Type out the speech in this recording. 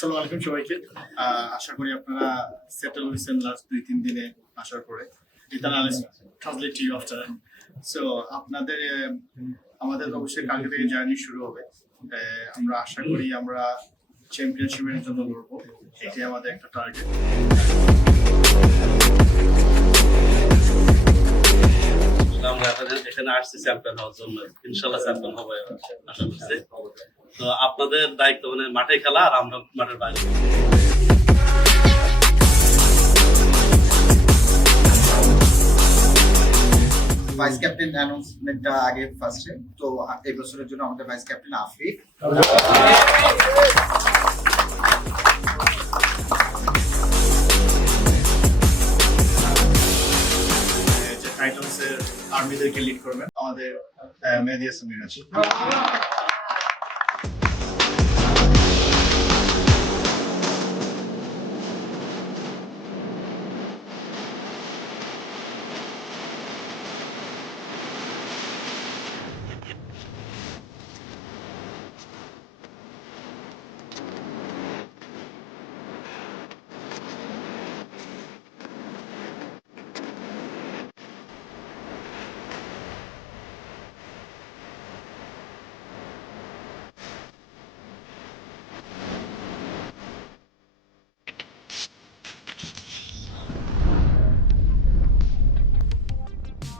আসসালামু আলাইকুম সবাইকে। আশা করি আপনারা সেটেল হয়েছেন লাস্ট 2-3 দিনে আসার পরে। Translate to you after. So আপনাদের আমাদের অবশ্যই কালকে থেকে জার্নি শুরু হবে। আমরা আশা করি আমরা চ্যাম্পিয়নশিপের জন্য লড়বো, এটাই আমাদের একটা টার্গেট। আমরা এখানে আসছি চ্যাম্পিয়ন হওয়ার জন্য, ইনশাল্লাহ চ্যাম্পিয়ন হবে আশা করছি। তো আপনাদের দায়িত্ব মানে মাঠে খেলা আর আমরা মাঠের বাইরে। ভাইস ক্যাপ্টেন অ্যানাউন্সমেন্টটা আগে ফার্স্টে, তো এই বছরের জন্য আমাদের ভাইস ক্যাপ্টেন আফিক। যে টাইটেলসের আর্মিদেরকে লিড করবেন আমাদের মেহেদী হাসান মিরাজ।